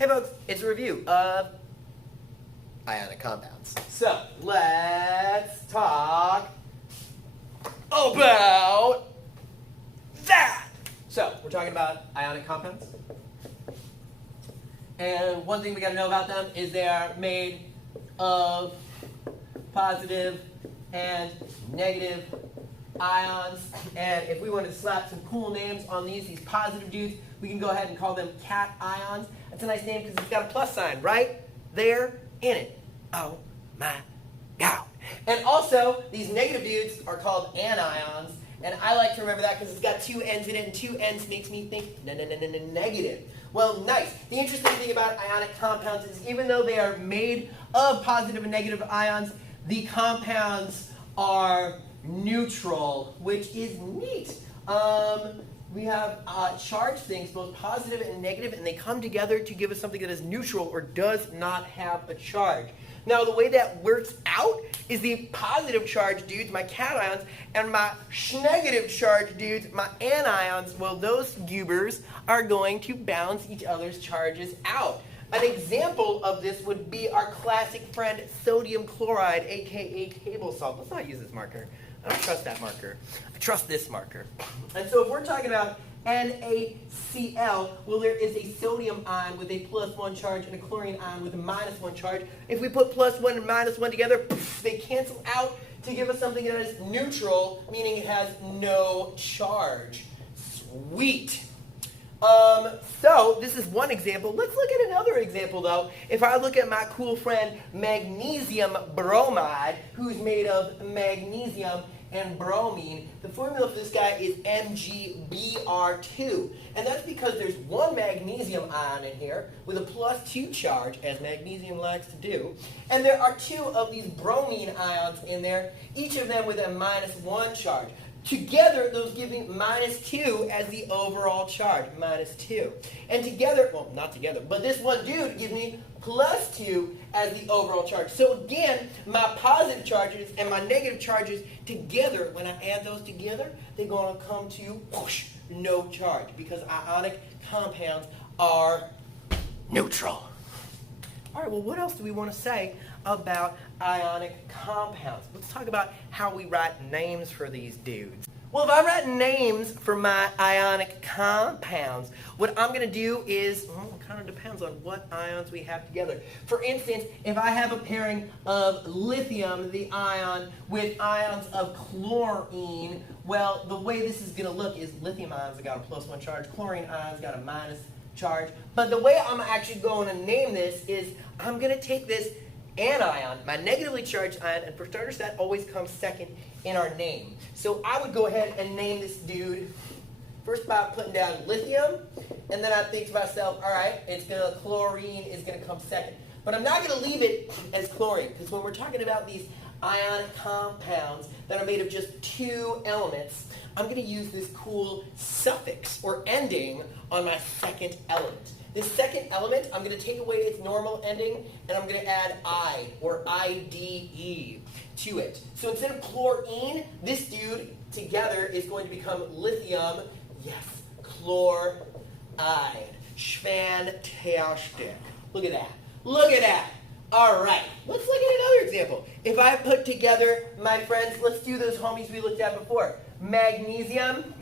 Hey folks, it's a review of ionic compounds. So, let's talk about that! So, we're talking about ionic compounds. And one thing we gotta know about them is they are made of positive and negative ions. And if we want to slap some cool names on these positive dudes, we can go ahead and call them cations. That's a nice name because it's got a plus sign right there in it. Oh my God. And also, these negative dudes are called anions. And I like to remember that because it's got two N's in it, and two N's makes me think negative. Well, nice. The interesting thing about ionic compounds is even though they are made of positive and negative ions, the compounds are neutral, which is neat. We have charged things, both positive and negative, and they come together to give us something that is neutral or does not have a charge. Now, the way that works out is the positive charge dudes, my cations, and my negative charge dudes, my anions, well, those goobers are going to balance each other's charges out. An example of this would be our classic friend sodium chloride, aka table salt. Let's not use this marker. I don't trust that marker. I trust this marker. And so if we're talking about NaCl, well, there is a sodium ion with a +1 charge and a chlorine ion with a -1 charge. If we put +1 and -1 together, poof, they cancel out to give us something that is neutral, meaning it has no charge. Sweet. So this is one example. Let's look at another example though. If I look at my cool friend magnesium bromide, who's made of magnesium and bromine, the formula for this guy is MgBr2. And that's because there's one magnesium ion in here with a +2 charge, as magnesium likes to do. And there are two of these bromine ions in there, each of them with a -1 charge. Together, those give me -2 as the overall charge, -2. And together, well, not together, but this one dude gives me +2 as the overall charge. So again, my positive charges and my negative charges together, when I add those together, they're going to come to whoosh, no charge, because ionic compounds are neutral. All right, well, what else do we want to say about ionic compounds? Let's talk about how we write names for these dudes. Well, if I write names for my ionic compounds, what I'm going to do is, well, it kind of depends on what ions we have together. For instance, if I have a pairing of lithium, the ion, with ions of chlorine, well, the way this is going to look is lithium ions have got a +1 charge, chlorine ions got a minus charge. But the way I'm actually going to name this is I'm going to take this anion, my negatively charged ion, and for starters, that always comes second in our name. So I would go ahead and name this dude first by putting down lithium, and then I think to myself, all right, chlorine is going to come second. But I'm not going to leave it as chlorine, because when we're talking about these ionic compounds that are made of just two elements, I'm going to use this cool suffix or ending on my second element. This second element, I'm going to take away its normal ending, and I'm going to add I, or IDE, to it. So instead of chlorine, this dude together is going to become lithium, yes, chloride. Fantastic. Look at that. Look at that. All right, let's look at another example. If I put together, my friends, let's do those homies we looked at before. Magnesium,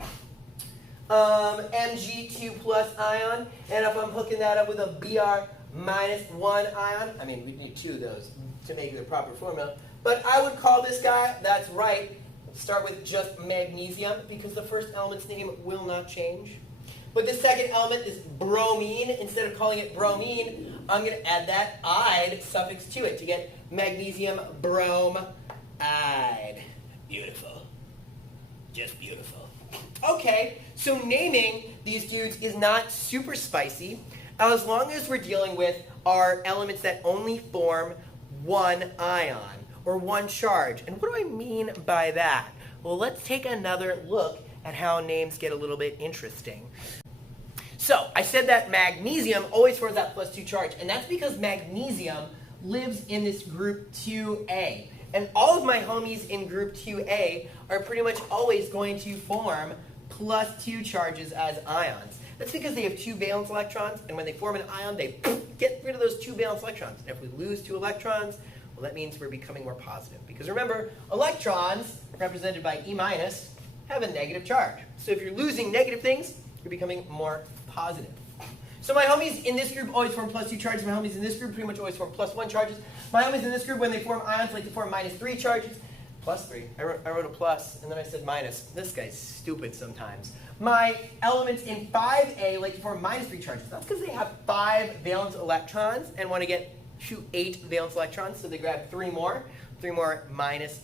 Mg2+ ion, and if I'm hooking that up with a Br-1 ion, I mean, we need two of those to make the proper formula, but I would call this guy, that's right, start with just magnesium, because the first element's name will not change. But the second element is bromine. Instead of calling it bromine, I'm going to add that "ide" suffix to it to get magnesium bromide. Beautiful. Just beautiful. Okay, so naming these dudes is not super spicy as long as we're dealing with our elements that only form one ion or one charge. And what do I mean by that? Well, let's take another look at how names get a little bit interesting. So, I said that magnesium always forms that +2 charge, and that's because magnesium lives in this group 2A. And all of my homies in group 2A are pretty much always going to form +2 charges as ions. That's because they have 2 valence electrons, and when they form an ion, they get rid of those 2 valence electrons. And if we lose 2 electrons, well, that means we're becoming more positive. Because remember, electrons, represented by E minus, have a negative charge. So if you're losing negative things, you're becoming more positive. So my homies in this group always form +2 charges. My homies in this group pretty much always form +1 charges. My homies in this group, when they form ions, like to form -3 charges. +3. I wrote a plus, and then I said minus. This guy's stupid sometimes. My elements in 5A like to form -3 charges. That's because they have 5 valence electrons and want to shoot 8 valence electrons, so they grab 3 more. 3 more minus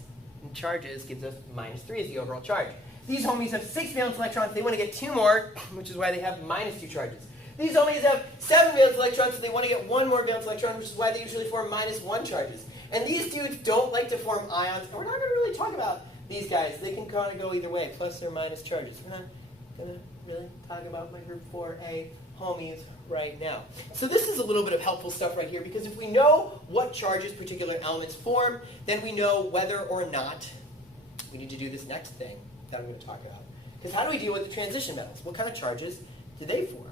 charges gives us -3 as the overall charge. These homies have 6 valence electrons. They want to get 2 more, which is why they have -2 charges. These homies have 7 valence electrons, so they want to get 1 more valence electron, which is why they usually form -1 charges. And these dudes don't like to form ions, and we're not going to really talk about these guys. They can kind of go either way, plus or minus charges. We're not going to really talk about my group 4A homies right now. So this is a little bit of helpful stuff right here, because if we know what charges particular elements form, then we know whether or not we need to do this next thing that I'm going to talk about. Because how do we deal with the transition metals? What kind of charges do they form?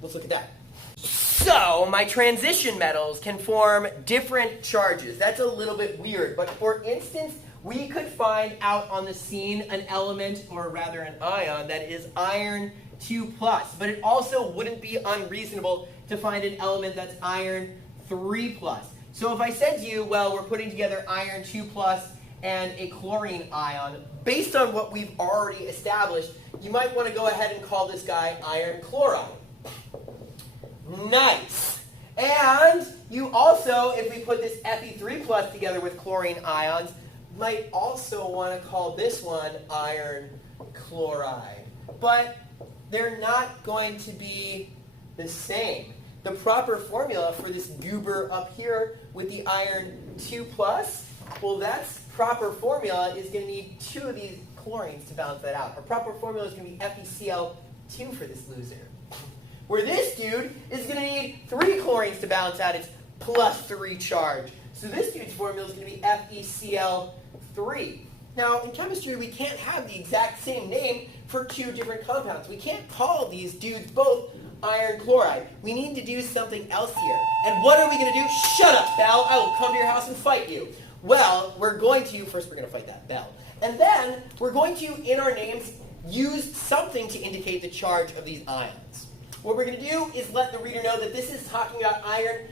Let's look at that. So, my transition metals can form different charges. That's a little bit weird, but for instance, we could find out on the scene an element, or rather an ion, that is iron 2+, but it also wouldn't be unreasonable to find an element that's iron 3+. So if I said to you, well, we're putting together iron 2+ and a chlorine ion, based on what we've already established, you might want to go ahead and call this guy iron chloride. Nice. And you also, if we put this Fe3+ together with chlorine ions, might also want to call this one iron chloride. But they're not going to be the same. The proper formula for this goober up here with the iron 2+, well, that's proper formula is going to need 2 of these chlorines to balance that out. Our proper formula is going to be FeCl2 for this loser. Where this dude is going to need 3 chlorines to balance out its +3 charge. So this dude's formula is going to be FeCl3. Now, in chemistry, we can't have the exact same name for 2 different compounds. We can't call these dudes both iron chloride. We need to do something else here. And what are we going to do? Shut up, Bell. I will come to your house and fight you. Well, first we're going to fight that Bell. And then we're going to, in our names, use something to indicate the charge of these ions. What we're going to do is let the reader know that this is talking about iron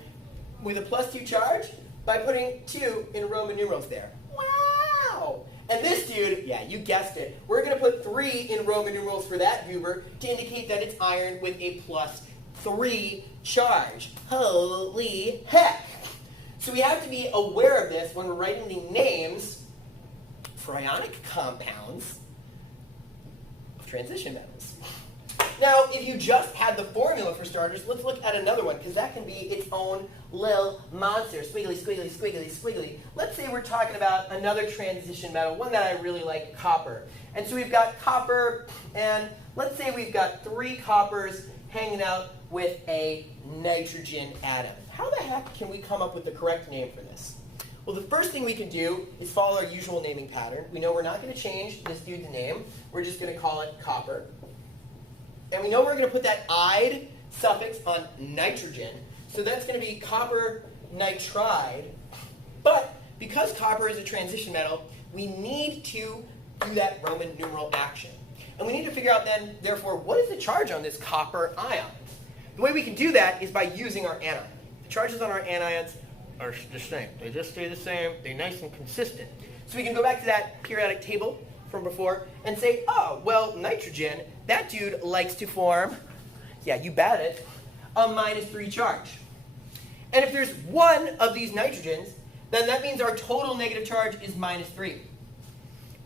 with a +2 charge by putting 2 in Roman numerals there. Wow! And this dude, yeah, you guessed it, we're going to put 3 in Roman numerals for that goober to indicate that it's iron with a +3 charge. Holy heck! So we have to be aware of this when we're writing the names for ionic compounds of transition metals. Now, if you just had the formula for starters, let's look at another one, because that can be its own little monster. Squiggly, squiggly, squiggly, squiggly. Let's say we're talking about another transition metal, one that I really like, copper. And so we've got copper, and let's say we've got 3 coppers hanging out with a nitrogen atom. How the heck can we come up with the correct name for this? Well, the first thing we can do is follow our usual naming pattern. We know we're not going to change this dude's name. We're just going to call it copper. And we know we're going to put that "ide" suffix on nitrogen. So that's going to be copper nitride. But because copper is a transition metal, we need to do that Roman numeral action. And we need to figure out then, therefore, what is the charge on this copper ion? The way we can do that is by using our anion. The charges on our anions are the same. They just stay the same. They're nice and consistent. So we can go back to that periodic table from before and say, oh, well, nitrogen, that dude likes to form, yeah, you bet it, a -3 charge. And if there's one of these nitrogens, then that means our total negative charge is -3.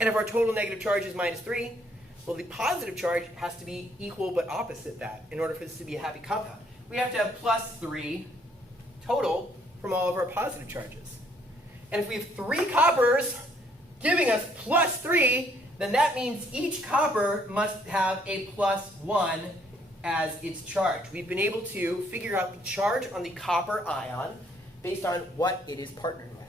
And if our total negative charge is -3, well, the positive charge has to be equal but opposite that in order for this to be a happy compound. We have to have +3 total from all of our positive charges. And if we have 3 coppers giving us +3, then that means each copper must have a +1 as its charge. We've been able to figure out the charge on the copper ion based on what it is partnered with.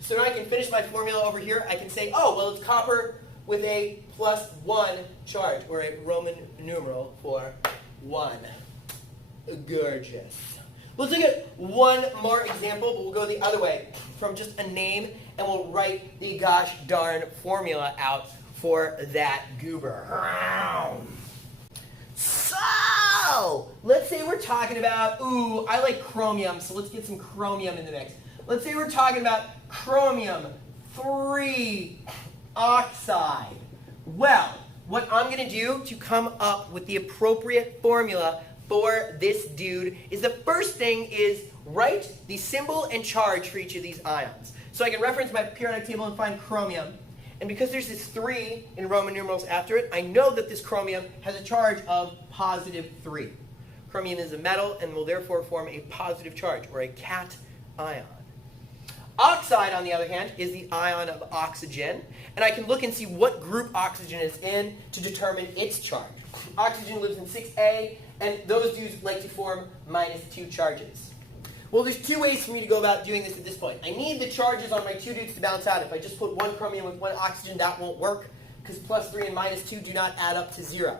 So now I can finish my formula over here. I can say, oh, well, it's copper with a +1 charge, or a Roman numeral for 1. Gorgeous. Let's look at one more example, but we'll go the other way from just a name, and we'll write the gosh darn formula out for that goober. So, let's say we're talking about, ooh, I like chromium, so let's get some chromium in the mix. Let's say we're talking about chromium 3 oxide. Well, what I'm going to do to come up with the appropriate formula for this dude is the first thing is write the symbol and charge for each of these ions. So I can reference my periodic table and find chromium. And because there's this 3 in Roman numerals after it, I know that this chromium has a charge of positive 3. Chromium is a metal and will therefore form a positive charge, or a cation. Oxide, on the other hand, is the ion of oxygen, and I can look and see what group oxygen is in to determine its charge. Oxygen lives in 6A, and those dudes like to form -2 charges. Well, there's 2 ways for me to go about doing this at this point. I need the charges on my 2 dudes to balance out. If I just put 1 chromium with 1 oxygen, that won't work, because +3 and -2 do not add up to 0.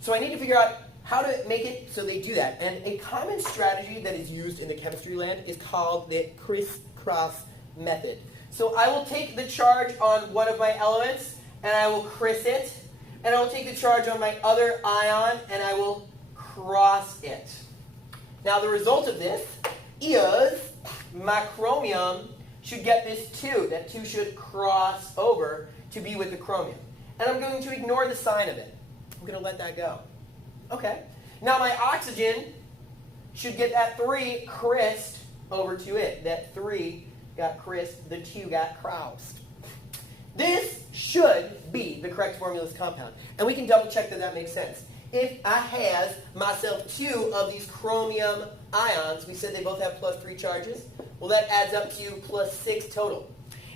So I need to figure out how to make it so they do that. And a common strategy that is used in the chemistry land is called the criss-cross method. So I will take the charge on one of my elements, and I will criss it, and I will take the charge on my other ion, and I will cross it. Now the result of this is my chromium should get this 2. That 2 should cross over to be with the chromium. And I'm going to ignore the sign of it. I'm going to let that go. Okay. Now my oxygen should get that 3 crissed over to it. That 3 got crissed, the 2 got crossed. This should be the correct formula of this compound. And we can double check that that makes sense. If I has myself 2 of these chromium ions, we said they both have +3 charges, well that adds up to +6 total.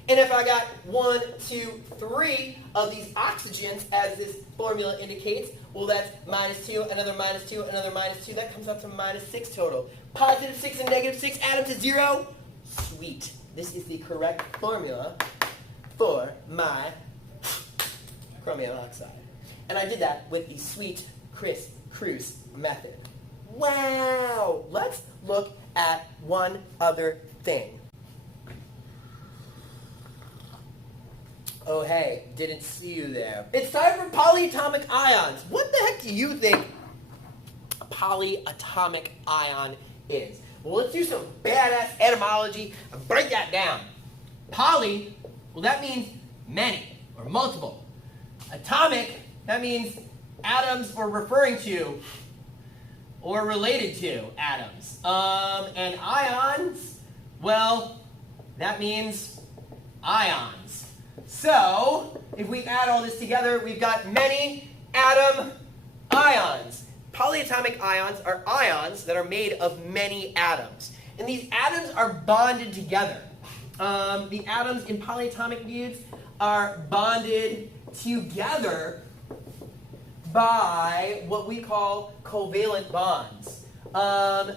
And if I got 1, 2, 3 of these oxygens, as this formula indicates, well that's -2, another -2, another -2, that comes up to -6 total. +6 and -6 add up to 0. Sweet. This is the correct formula for my chromium oxide. And I did that with the sweet criss-cross method. Wow! Let's look at one other thing. Oh hey, didn't see you there. It's time for polyatomic ions. What the heck do you think a polyatomic ion is? Well, let's do some badass etymology and break that down. Poly, well that means many or multiple. Atomic, that means atoms or referring to or related to atoms. And ions, well, that means ions. So, if we add all this together, we've got many atom ions. Polyatomic ions are ions that are made of many atoms. And these atoms are bonded together. The atoms in polyatomic dudes are bonded together by what we call covalent bonds.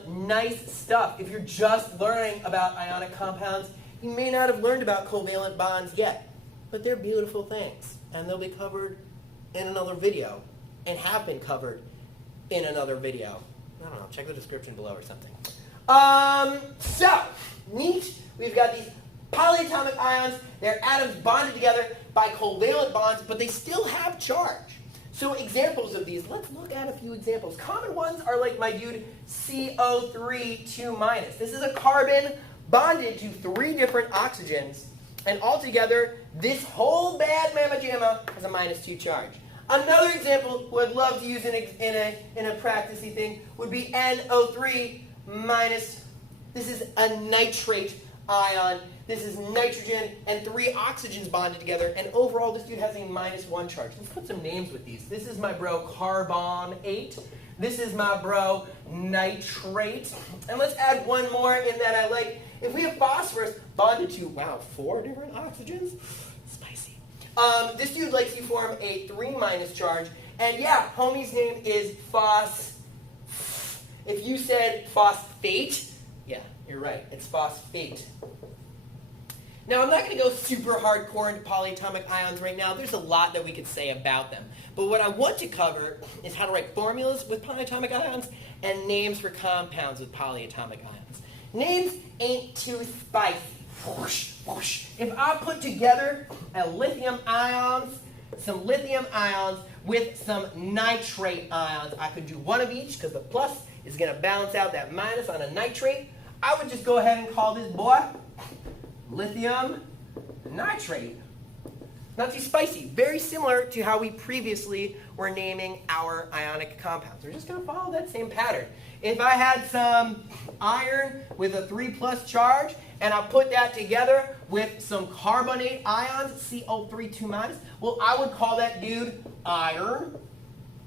Nice stuff. If you're just learning about ionic compounds, you may not have learned about covalent bonds yet. But they're beautiful things. And they'll be covered in another video. And have been covered in another video. I don't know, check the description below or something. So, neat. We've got these polyatomic ions. They're atoms bonded together by covalent bonds, but they still have charge. So examples of these, let's look at a few examples. Common ones are like my dude CO3 2-. This is a carbon bonded to 3 different oxygens, and altogether, this whole bad mamma jamma has a -2 charge. Another example who I'd love to use in a practicey thing would be NO3 minus, this is a nitrate ion. This is nitrogen and 3 oxygens bonded together, and overall this dude has a -1 charge. Let's put some names with these. This is my bro carbon-8. This is my bro nitrate. And let's add one more in that I like. If we have phosphorus bonded to, wow, 4 different oxygens? Spicy. This dude likes to form a 3- charge. And yeah, homie's name is If you said phosphate, yeah, you're right. It's phosphate. Now, I'm not going to go super hardcore into polyatomic ions right now. There's a lot that we could say about them. But what I want to cover is how to write formulas with polyatomic ions and names for compounds with polyatomic ions. Names ain't too spicy. Whoosh, whoosh. If I put together some lithium ions with some nitrate ions, I could do one of each because the plus is going to balance out that minus on a nitrate. I would just go ahead and call this boy lithium nitrate. Not too spicy. Very similar to how we previously were naming our ionic compounds. We're just going to follow that same pattern. If I had some iron with a 3+ charge, and I put that together with some carbonate ions, CO3 2-, well, I would call that dude iron.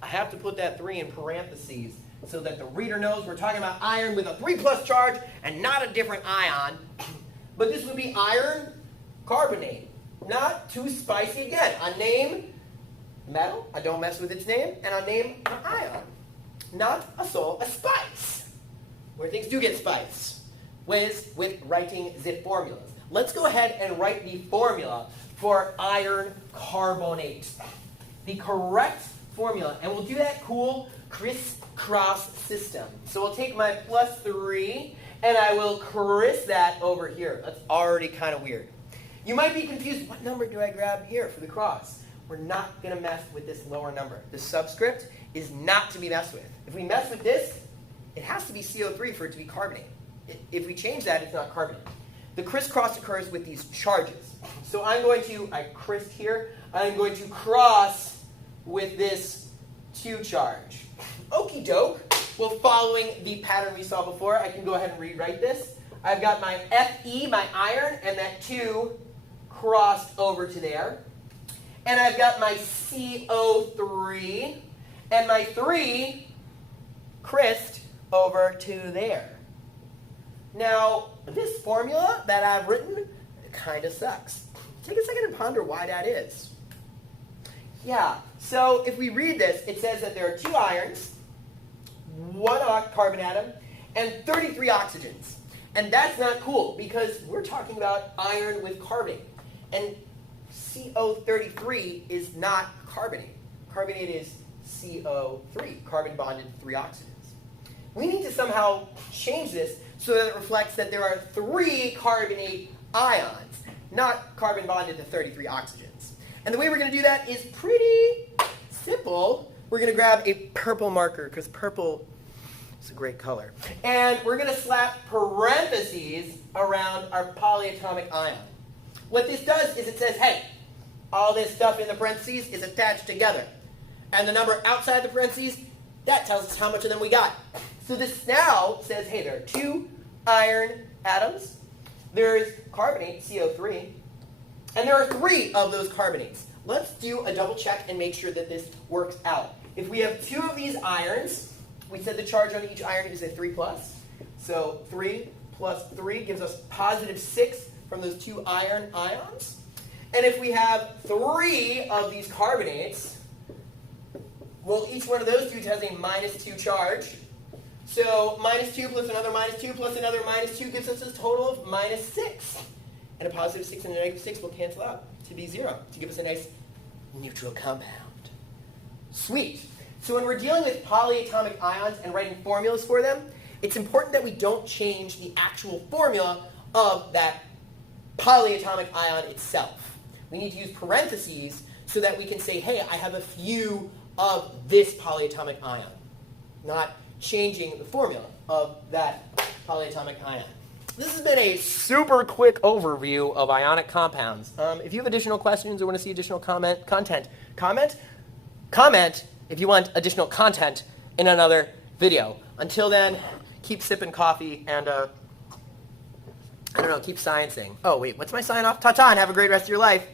I have to put that 3 in parentheses so that the reader knows we're talking about iron with a 3+ charge and not a different ion. But this would be iron carbonate. Not too spicy again. I name metal, I don't mess with its name, and I name an ion. Not a spice. Where things do get spice is with writing the formulas. Let's go ahead and write the formula for iron carbonate. The correct formula, and we'll do that cool criss-cross system. So we'll take my +3 and I will criss that over here. That's already kind of weird. You might be confused, what number do I grab here for the cross? We're not going to mess with this lower number. The subscript is not to be messed with. If we mess with this, it has to be CO3 for it to be carbonate. If we change that, it's not carbonate. The crisscross occurs with these charges. So I crissed here, I'm going to cross with this 2 charge. Okie doke. Well, following the pattern we saw before, I can go ahead and rewrite this. I've got my Fe, my iron, and that 2 crossed over to there. And I've got my CO3, and my 3 crissed over to there. Now, this formula that I've written kind of sucks. Take a second and ponder why that is. Yeah, so if we read this, it says that there are 2 irons, 1 carbon atom, and 33 oxygens. And that's not cool because we're talking about iron with carbonate. And CO33 is not carbonate. Carbonate is CO3, carbon bonded to 3 oxygens. We need to somehow change this so that it reflects that there are 3 carbonate ions, not carbon bonded to 33 oxygens. And the way we're going to do that is pretty simple. We're going to grab a purple marker because purple is a great color. And we're going to slap parentheses around our polyatomic ion. What this does is it says, hey, all this stuff in the parentheses is attached together. And the number outside the parentheses, that tells us how much of them we got. So this now says, hey, there are 2 iron atoms. There's carbonate, CO3. And there are 3 of those carbonates. Let's do a double check and make sure that this works out. If we have 2 of these irons, we said the charge on each iron is a 3+. So 3 plus 3 gives us +6 from those 2 iron ions. And if we have 3 of these carbonates, well, each one of those dudes has a -2 charge. So -2 plus another -2 plus another -2 gives us a total of -6. And a +6 and a -6 will cancel out to be 0 to give us a nice neutral compound. Sweet. So when we're dealing with polyatomic ions and writing formulas for them, it's important that we don't change the actual formula of that polyatomic ion itself. We need to use parentheses so that we can say, hey, I have a few of this polyatomic ion, not changing the formula of that polyatomic ion. This has been a super quick overview of ionic compounds. If you have additional questions or want to see additional comment if you want additional content in another video. Until then, keep sipping coffee and, keep sciencing. Oh, wait, what's my sign off? Ta-ta, and have a great rest of your life.